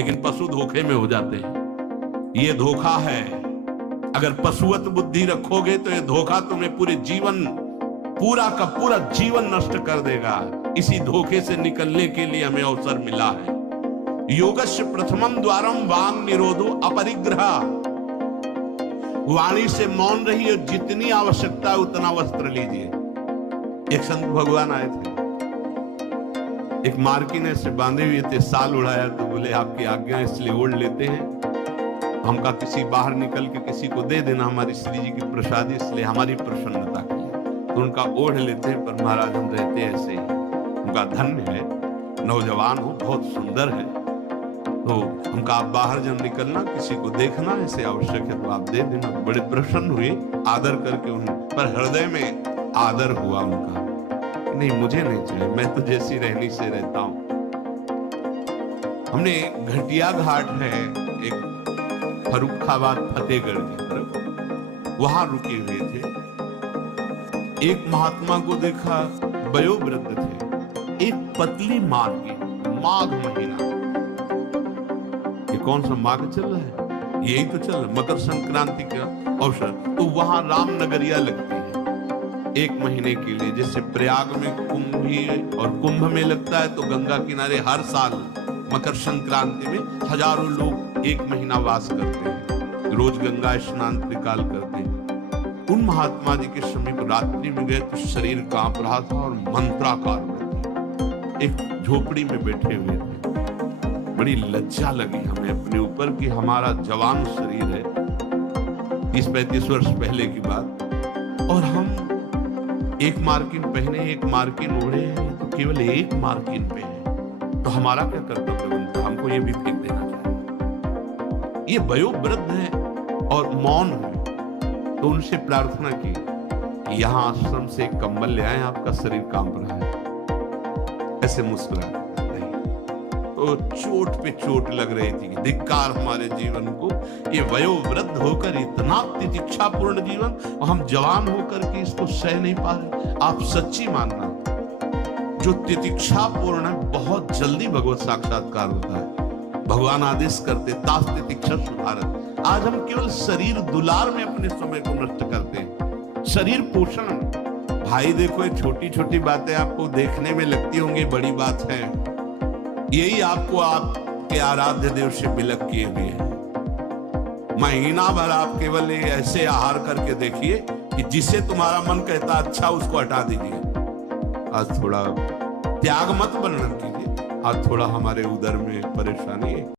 लेकिन पशु धोखे में हो जाते हैं। ये धोखा है। अगर पशुवत बुद्धि रखोगे तो ये धोखा तुम्हें पूरा का पूरा जीवन नष्ट कर देगा। इसी धोखे से निकलने के लिए हमें अवसर मिला है। योगस्य प्रथमम द्वारम वांग निरोधो अपरिग्रह। वाणी से मौन रहिए, जितनी आवश्यकता है उतना वस्त्र लीजिए। एक संत भगवान आए थे, एक मार्किन ऐसे बांधे हुए थे, साल उड़ाया तो बोले आपकी आज्ञा इसलिए ओढ़ लेते हैं। हमका किसी बाहर निकल के किसी को दे देना, हमारी श्री जी की प्रसादी, इसलिए हमारी प्रसन्नता की तो उनका ओढ़ लेते हैं। पर महाराज हम रहते ऐसे ही, उनका धन्य है, नौजवान हो, बहुत सुंदर है, तो हमका आप बाहर जब निकलना किसी को देखना ऐसे आवश्यक है तो आप दे देना। तो बड़े प्रसन्न हुए, आदर करके उन पर हृदय में आदर हुआ उनका, नहीं मुझे नहीं चाहिए, मैं तो जैसी रहनी से रहता हूं। हमने घटिया घाट है एक फर्रुखाबाद फतेहगढ़ की तरफ, वहां रुके हुए थे। एक महात्मा को देखा, वयोवृद्ध थे, एक पतली माघ महीना, ये कौन सा माघ चल रहा है, यही तो चल रहा है, मकर संक्रांति का अवसर। तो वहां रामनगरिया लगती है 1 महीने के लिए, जैसे प्रयाग में कुंभ में लगता है, तो गंगा किनारे हर साल मकर संक्रांति में हजारों लोग 1 महीना वास करते हैं, रोज गंगा स्नान त्रिकाल करते हैं। उन महात्मा जी के समीप रात्रि में गए तो शरीर कांप रहा था और मंत्राकार थे, एक झोपड़ी में बैठे हुए थे। बड़ी लज्जा लगी हमें अपने ऊपर कि हमारा जवान शरीर है, 30-35 वर्ष पहले की बात, और हम 1 मार्किन पहने, 1 मार्किन ओढ़े, तो केवल 1 मार्किन पे है, तो हमारा क्या कर्तव्य बनता, हमको ये भी फेंक देना चाहिए। ये वयोवृद्ध है और मौन है, तो उनसे प्रार्थना की कि यहाँ आश्रम से एक कंबल ले आए, आपका शरीर कांप रहा है। ऐसे मुस्कुरा नहीं, तो चोट पे चोट लग रही थी, धिक्कार हमारे जीवन को, ये वयोवृद्ध होकर इतना तितिक्षापूर्ण जीवन, और हम जवान होकर के इसको सह नहीं पा रहे। आप सच्ची मानना, जो तितिक्षापूर्ण है बहुत जल्दी भगवत साक्षात्कार होता है। भगवान आदेश करते तास तितिक्षा सुधारत। आज हम केवल शरीर दुलार में अपने समय को नष्ट करते हैं, शरीर पोषण में। भाई देखो, ये छोटी छोटी बातें आपको देखने में लगती होंगी बड़ी बात है, यही आपको आपके आराध्य देव से विलग किए हुए हैं। महीना भर आप केवल ऐसे आहार करके देखिए कि जिसे तुम्हारा मन कहता अच्छा उसको हटा दीजिए। आज थोड़ा त्याग मत वर्णन कीजिए, आज थोड़ा हमारे उदर में परेशानी है।